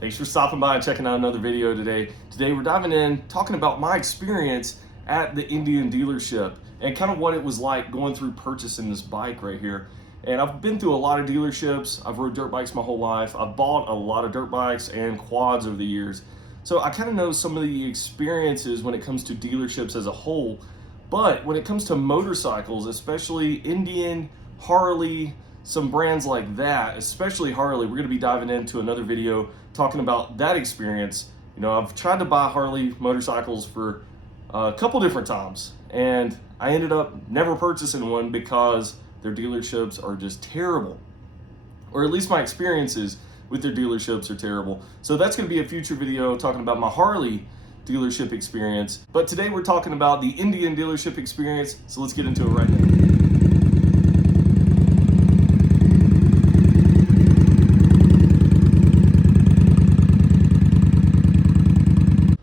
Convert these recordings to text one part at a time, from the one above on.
Thanks for stopping by and checking out another video today. Today we're diving in, talking about my experience at the Indian dealership and kind of what it was like going through purchasing this bike right here. And I've been through a lot of dealerships. I've rode dirt bikes my whole life. I've bought a lot of dirt bikes and quads over the years. So I kind of know some of the experiences when it comes to dealerships as a whole. But when it comes to motorcycles, especially Indian, Harley, some brands like that, especially Harley, we're going to be diving into another video talking about that experience. You know, I've tried to buy Harley motorcycles for a couple different times, and I ended up never purchasing one because their dealerships are just terrible, or at least my experiences with their dealerships are terrible. So that's going to be a future video talking about my Harley dealership experience. But today we're talking about the Indian dealership experience, so let's get into it right now.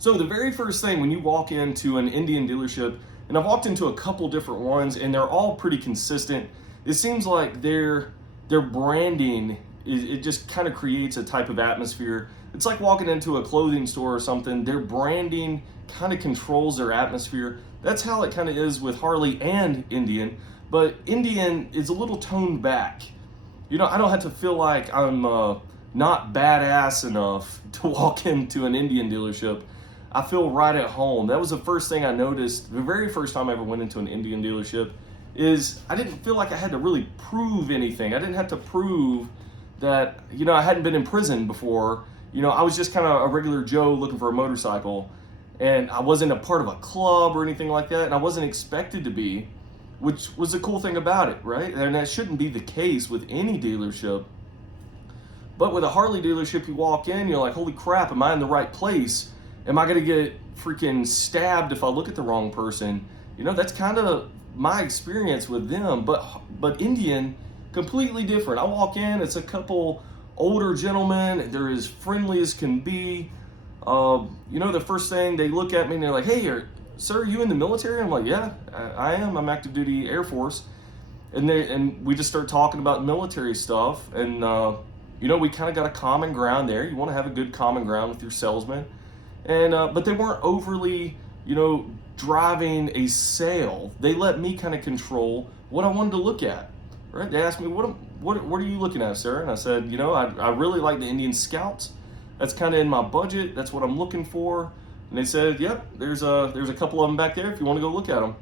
So the very first thing when you walk into an Indian dealership, and I've walked into a couple different ones and they're all pretty consistent, it seems like their branding, it just kind of creates a type of atmosphere. It's like walking into a clothing store or something. Their branding kind of controls their atmosphere. That's how it kind of is with Harley and Indian, but Indian is a little toned back. You know, I don't have to feel like I'm not badass enough to walk into an Indian dealership. I feel right at home. That was the first thing I noticed. The very first time I ever went into an Indian dealership is I didn't feel like I had to really prove anything. I didn't have to prove that, you know, I hadn't been in prison before. You know, I was just kind of a regular Joe looking for a motorcycle, and I wasn't a part of a club or anything like that, and I wasn't expected to be, which was the cool thing about it, right? And that shouldn't be the case with any dealership. But with a Harley dealership, you walk in, you're like, holy crap, am I in the right place? Am I gonna get freaking stabbed if I look at the wrong person? You know, that's kind of my experience with them. But Indian, completely different. I walk in, it's a couple older gentlemen. They're as friendly as can be. You know, the first thing they look at me and they're like, "Hey, sir, are you in the military?" I'm like, "Yeah, I am. I'm active duty Air Force." And we just start talking about military stuff. And you know, we kind of got a common ground there. You want to have a good common ground with your salesman. And but they weren't overly, you know, driving a sale. They let me kind of control what I wanted to look at. Right? They asked me, what are you looking at, sir? And I said, you know, I really like the Indian Scouts. That's kind of in my budget. That's what I'm looking for. And they said, yep, there's a couple of them back there if you want to go look at them.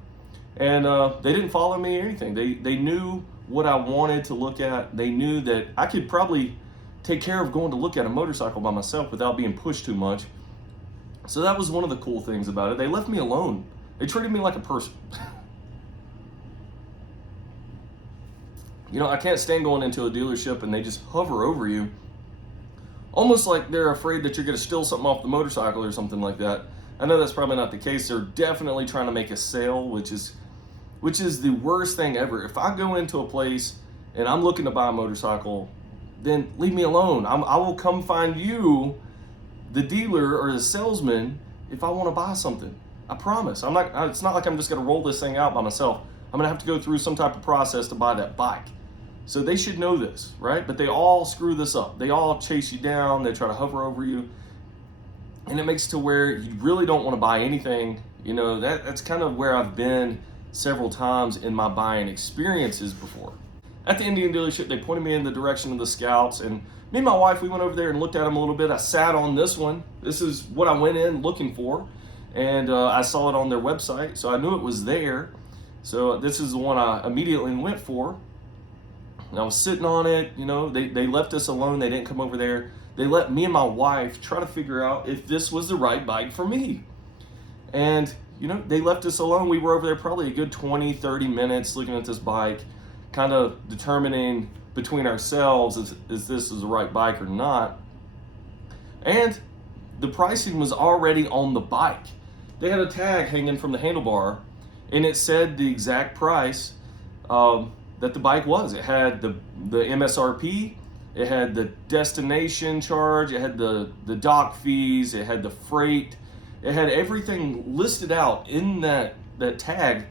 And they didn't follow me or anything. They knew what I wanted to look at. They knew that I could probably take care of going to look at a motorcycle by myself without being pushed too much. So that was one of the cool things about it. They left me alone. They treated me like a person. You know, I can't stand going into a dealership and they just hover over you. Almost like they're afraid that you're going to steal something off the motorcycle or something like that. I know that's probably not the case. They're definitely trying to make a sale, which is the worst thing ever. If I go into a place and I'm looking to buy a motorcycle, then leave me alone. I will come find you, the dealer or the salesman, if I want to buy something. I promise. It's not like I'm just going to roll this thing out by myself. I'm going to have to go through some type of process to buy that bike. So they should know this, right? But they all screw this up. They all chase you down. They try to hover over you. And it makes it to where you really don't want to buy anything. You know, that's kind of where I've been several times in my buying experiences before. At the Indian dealership, they pointed me in the direction of the Scouts, and me and my wife, we went over there and looked at them a little bit. I sat on this one. This is what I went in looking for, and I saw it on their website, so I knew it was there. So this is the one I immediately went for. And I was sitting on it. You know, they left us alone. They didn't come over there. They let me and my wife try to figure out if this was the right bike for me. And, you know, they left us alone. We were over there probably a good 20, 30 minutes looking at this bike, kind of determining between ourselves is this is the right bike or not. And the pricing was already on the bike. They had a tag hanging from the handlebar, and it said the exact price that the bike was. It had the MSRP, it had the destination charge, it had the dock fees, it had the freight, it had everything listed out in that tag.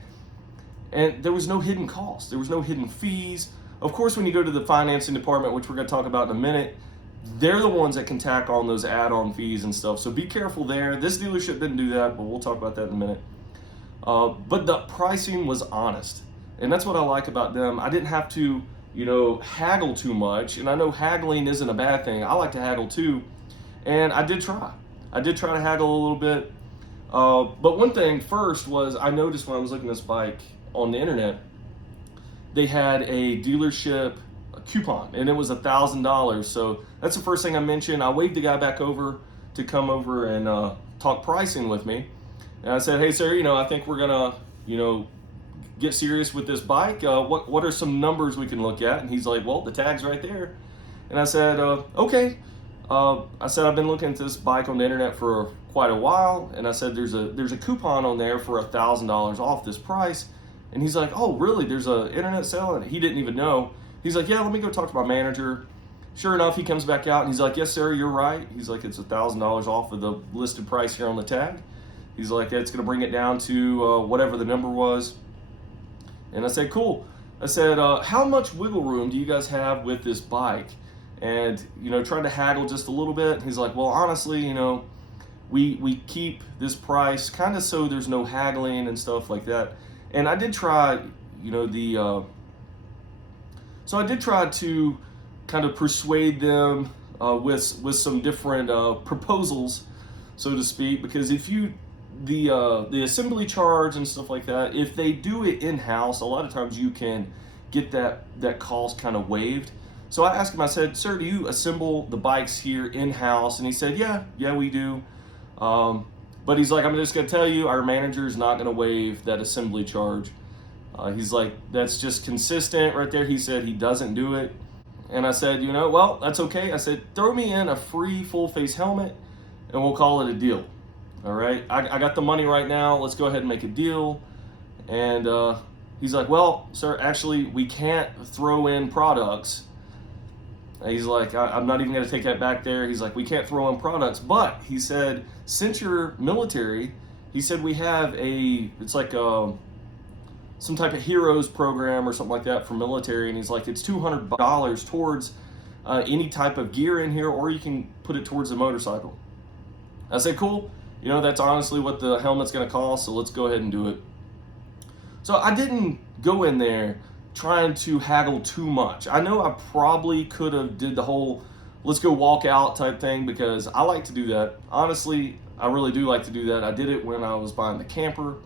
And there was no hidden cost. There was no hidden fees. Of course, when you go to the financing department, which we're going to talk about in a minute, they're the ones that can tack on those add-on fees and stuff. So be careful there. This dealership didn't do that, but we'll talk about that in a minute. But the pricing was honest, and that's what I like about them. I didn't have to, haggle too much. And I know haggling isn't a bad thing. I like to haggle too, and I did try. I did try to haggle a little bit. But one thing first was I noticed when I was looking at this bike on the internet, they had a dealership coupon, and it was $1,000. So that's the first thing I mentioned. I waved the guy back over to come over and talk pricing with me. And I said, hey, sir, I think we're going to, get serious with this bike. What are some numbers we can look at? And he's like, well, the tag's right there. And I said, okay. I said, I've been looking at this bike on the internet for quite a while. And I said, there's a coupon on there for $1,000 off this price. And he's like, oh, really? There's an internet sale? And he didn't even know. He's like, yeah, let me go talk to my manager. Sure enough, he comes back out and he's like, yes, sir, you're right. He's like, it's $1,000 off of the listed price here on the tag. He's like, it's going to bring it down to whatever the number was. And I said, cool. I said, how much wiggle room do you guys have with this bike? And, trying to haggle just a little bit. He's like, well, honestly, we keep this price kind of so there's no haggling and stuff like that. And I did try, so I did try to kind of persuade them with some different proposals, so to speak, because if the assembly charge and stuff like that, if they do it in-house, a lot of times you can get that cost kind of waived. So I asked him, I said, sir, do you assemble the bikes here in-house? And he said, yeah, we do. But he's like, I'm just going to tell you, our manager is not going to waive that assembly charge. He's like, that's just consistent right there. He said he doesn't do it. And I said, well, that's okay. I said, throw me in a free full face helmet and we'll call it a deal. All right. I got the money right now. Let's go ahead and make a deal. And he's like, well, sir, actually, we can't throw in products. He's like, I'm not even going to take that back there. He's like, we can't throw in products. But he said, since you're military, he said, we have it's like some type of heroes program or something like that for military. And he's like, it's $200 towards any type of gear in here, or you can put it towards the motorcycle. I said, cool. That's honestly what the helmet's going to cost. So let's go ahead and do it. So I didn't go in there trying to haggle too much. I know I probably could have did the whole let's go walk out type thing, because I like to do that. Honestly, I really do like to do that. I did it when I was buying the camper,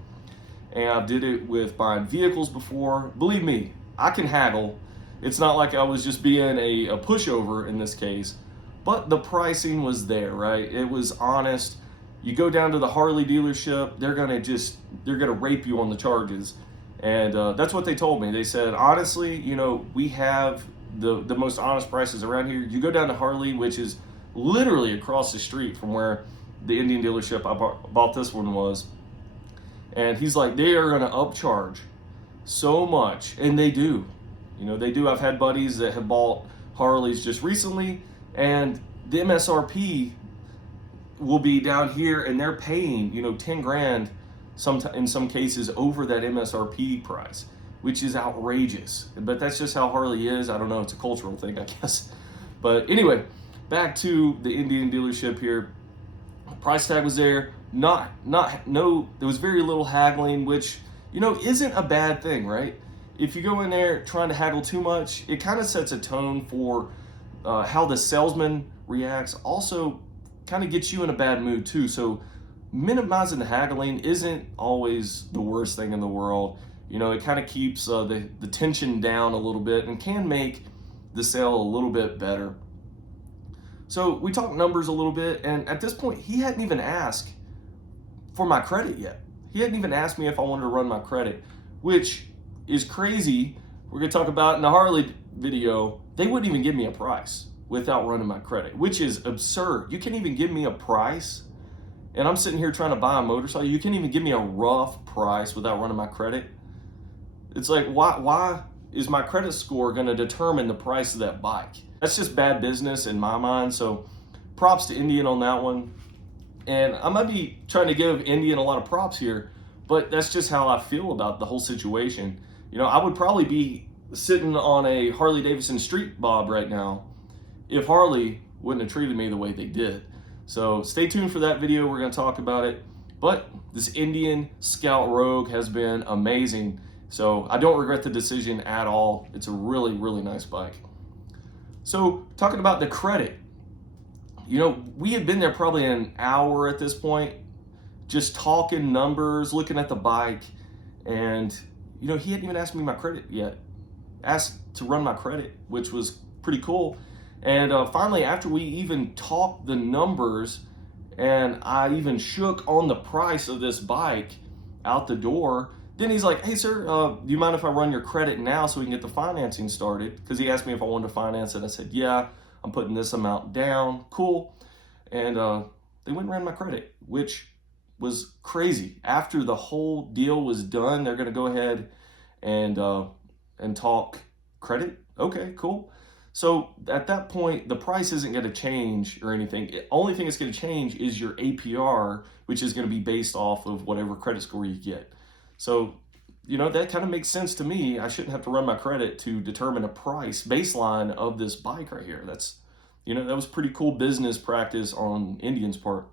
and I did it with buying vehicles before. Believe me, I can haggle. It's not like I was just being a pushover in this case, but the pricing was there, right? It was honest. You go down to the Harley dealership, they're gonna rape you on the charges. And that's what they told me. They said, honestly, we have the most honest prices around here. You go down to Harley, which is literally across the street from where the Indian dealership I bought this one was. And he's like, they are going to upcharge so much. And they do. They do. I've had buddies that have bought Harleys just recently, and the MSRP will be down here, and they're paying, 10 grand in some cases over that MSRP price, which is outrageous. But that's just how Harley is. I don't know. It's a cultural thing, I guess. But anyway, back to the Indian dealership here. Price tag was there. There was very little haggling, which, isn't a bad thing, right? If you go in there trying to haggle too much, it kind of sets a tone for how the salesman reacts. Also, kind of gets you in a bad mood too. So minimizing the haggling isn't always the worst thing in the world. It kind of keeps the tension down a little bit and can make the sale a little bit better. So we talked numbers a little bit, and at this point, he hadn't even asked for my credit yet. He hadn't even asked me if I wanted to run my credit, which is crazy. We're going to talk about in the Harley video. They wouldn't even give me a price without running my credit, which is absurd. You can't even give me a price. And I'm sitting here trying to buy a motorcycle. You can't even give me a rough price without running my credit. It's like, why is my credit score going to determine the price of that bike? That's just bad business in my mind. So props to Indian on that one. And I might be trying to give Indian a lot of props here, but that's just how I feel about the whole situation. I would probably be sitting on a Harley Davidson street bob right now if Harley wouldn't have treated me the way they did. So stay tuned for that video. We're going to talk about it. But this Indian Scout Rogue has been amazing. So I don't regret the decision at all. It's a really, really nice bike. So talking about the credit, we had been there probably an hour at this point, just talking numbers, looking at the bike. And, he hadn't even asked me my credit yet. Asked to run my credit, which was pretty cool. And finally, after we even talked the numbers and I even shook on the price of this bike out the door, then he's like, hey, sir, do you mind if I run your credit now so we can get the financing started? Because he asked me if I wanted to finance it. I said, yeah, I'm putting this amount down. Cool. And they went and ran my credit, which was crazy. After the whole deal was done, they're going to go ahead and talk credit. Okay, cool. So at that point, the price isn't going to change or anything. The only thing that's going to change is your APR, which is going to be based off of whatever credit score you get. So, that kind of makes sense to me. I shouldn't have to run my credit to determine a price baseline of this bike right here. That was pretty cool business practice on Indian's part.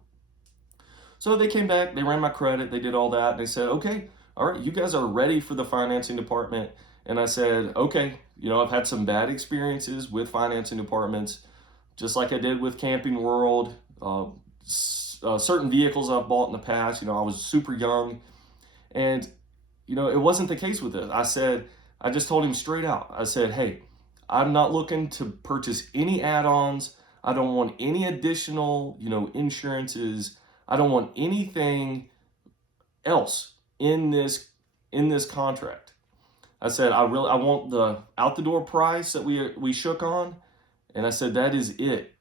So they came back, they ran my credit, they did all that, and they said, okay, all right, you guys are ready for the financing department. And I said, okay, I've had some bad experiences with financing departments, just like I did with Camping World. Certain vehicles I've bought in the past, I was super young. And, it wasn't the case with this. I just told him straight out. I said, hey, I'm not looking to purchase any add-ons. I don't want any additional, insurances. I don't want anything else in this contract. I said, I want the out the door price that we shook on. And I said, that is it.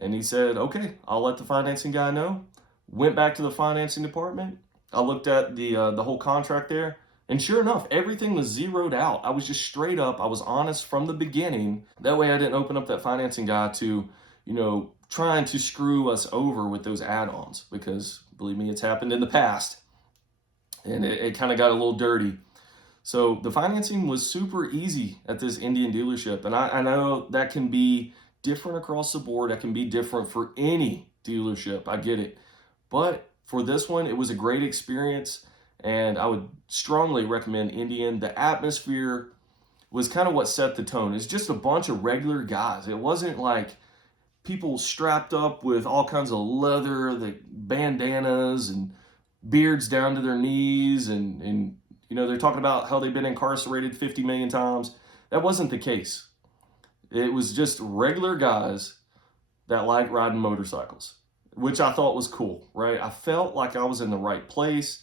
And he said, okay, I'll let the financing guy know. Went back to the financing department. I looked at the whole contract there. And sure enough, everything was zeroed out. I was just straight up. I was honest from the beginning. That way I didn't open up that financing guy to, trying to screw us over with those add-ons. Because believe me, it's happened in the past. And it kind of got a little dirty. So the financing was super easy at this Indian dealership. And I know that can be different across the board. That can be different for any dealership. I get it. But for this one, it was a great experience. And I would strongly recommend Indian. The atmosphere was kind of what set the tone. It's just a bunch of regular guys. It wasn't like people strapped up with all kinds of leather, the bandanas and beards down to their knees and they're talking about how they've been incarcerated 50 million times. That wasn't the case. It was just regular guys that like riding motorcycles, which I thought was cool, right? I felt like I was in the right place.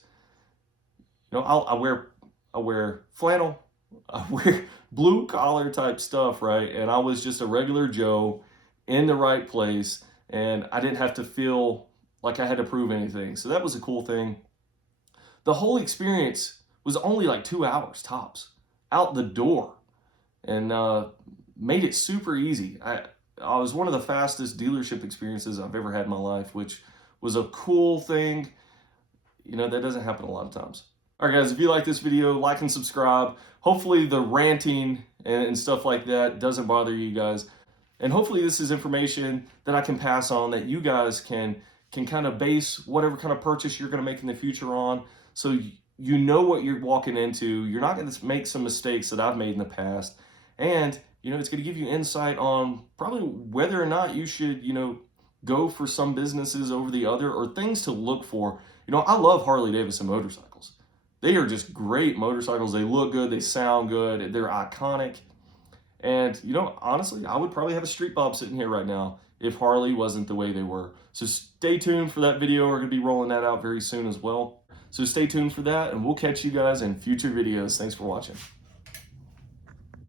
I wear flannel, I wear blue collar type stuff, right? And I was just a regular Joe in the right place, and I didn't have to feel like I had to prove anything. So that was a cool thing. The whole experience was only like 2 hours tops out the door, and made it super easy. I was one of the fastest dealership experiences I've ever had in my life, which was a cool thing. That doesn't happen a lot of times. All right, guys, if you like this video, like and subscribe. Hopefully the ranting and stuff like that doesn't bother you guys. And hopefully this is information that I can pass on that you guys can kind of base whatever kind of purchase you're going to make in the future on. So you know what you're walking into. You're not going to make some mistakes that I've made in the past. And, it's going to give you insight on probably whether or not you should, go for some businesses over the other, or things to look for. I love Harley Davidson motorcycles. They are just great motorcycles. They look good. They sound good. They're iconic. And, honestly, I would probably have a Street Bob sitting here right now if Harley wasn't the way they were. So stay tuned for that video. We're going to be rolling that out very soon as well. So stay tuned for that, and we'll catch you guys in future videos. Thanks for watching.